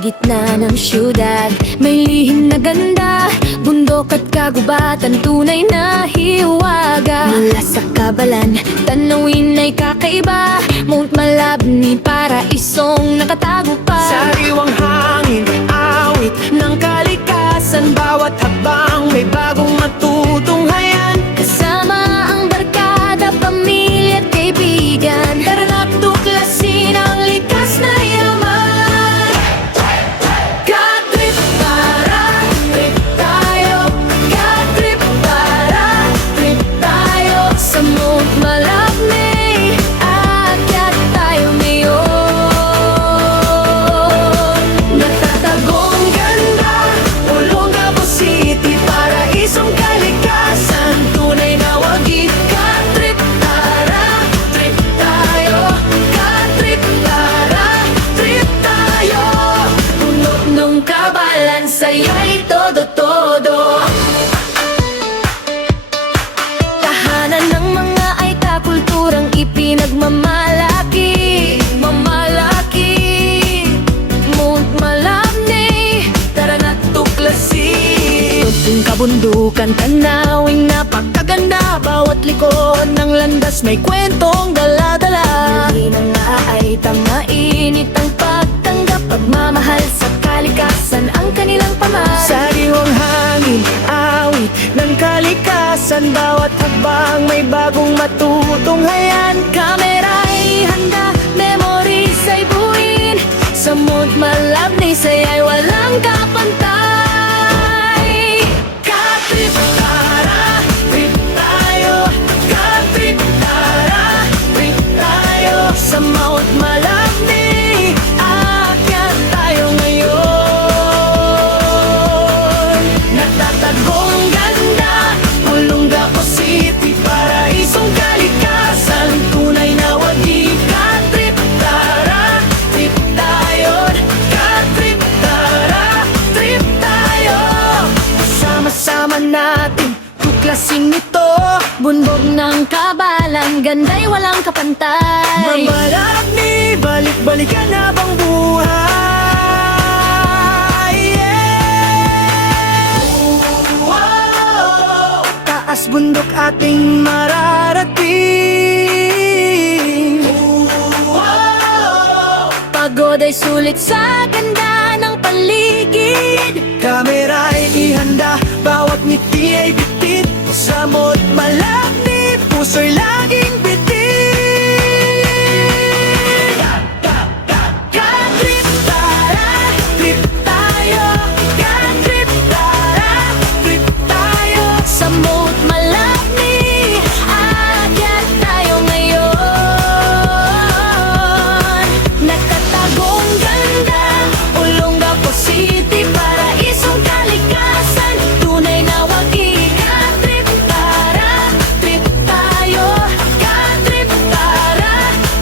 gitna ng syudad, may lihim na ganda, bundok at kagubatan, tunay na hiwaga. Mula sa kabalan, tanawin ay kakaiba, Mount Malabni, paraisong nakatago pa. Sariwang hangin, awit ng kalikasan, bawat habang may bagong matutunghayan. Kasama ang barkada, pamilya at kaibigan, tara na tuklasin ang likas na yaman. Ka-trip para, trip tayo. Ka-trip para, trip tayo. Sa Mount Malabni, aakyat tayo ngayon. Natatagong ganda, Olongapo City, paraisong kalikasan, tunay na wagi. Ka-trip para, trip tayo. Ka-trip para, trip tayo. Punot nung kabalan, saya'y todo-todo. Tahanan ng mga ay kakulturang ipinagmamalaki. Mamalaki, Mount Malabni, tara na tuklasin. Tuntung kabundukan, tanawing napakaganda, bawat likod ng landas may kwentong dala-dala. Hindi na nga ay tamainit ang pagtanggap, pagmamahal sa kalikasan ang kanilang paman. Sariwang hangin, awit ng kalikasan, bawat habang may bagong matutunghayan. Kamera'y handa, memories ay buuin, sa Mount Malabni, saya'y walang kapantay. Ka-trip tara, trip tayo. Ka-trip tara, trip tayo. Sa Mount Malabni, aakyat tayo ngayon. Natatagong ganda, Olongapo City, paraisong kalikasan, tunay na wagi. Ka-trip tara, trip tayo. Ka-trip tara, trip tayo. Sama-sama natin tuklasin ito, bundok ng kabalan, ganda'y walang kapantay. Malabni, balik-balikan habang buhay. Yeah! Wow! Taas bundok ating mararating. Wow! Pagod ay sulit sa ganda ng paligid. Kamera'y ihanda, bawat ngiti ay bitit. Sa Mount Malabni, puso'y laging bitin. Ka-trip tara, trip tayo. Ka-trip tara, trip tayo. Sa Mount Malabni, aakyat tayo ngayon. Nagtatagong ganda, Olongapo City, paraisong kalikasan, tunay na wagi. Ka-trip tara, trip tayo. Ka-trip tara,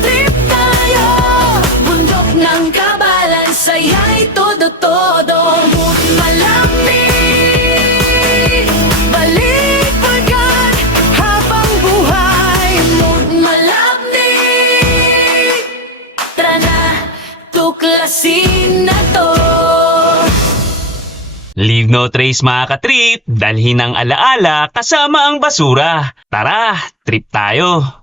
trip tayo. Bundok ng kabalan, saya'y todo-todo. Mount Malabni, balik agad habang buhay. Mount Malabni, tara na, tuklasin na to. Leave no trace mga ka-trip, dalhin ang alaala kasama ang basura. Tara, trip tayo!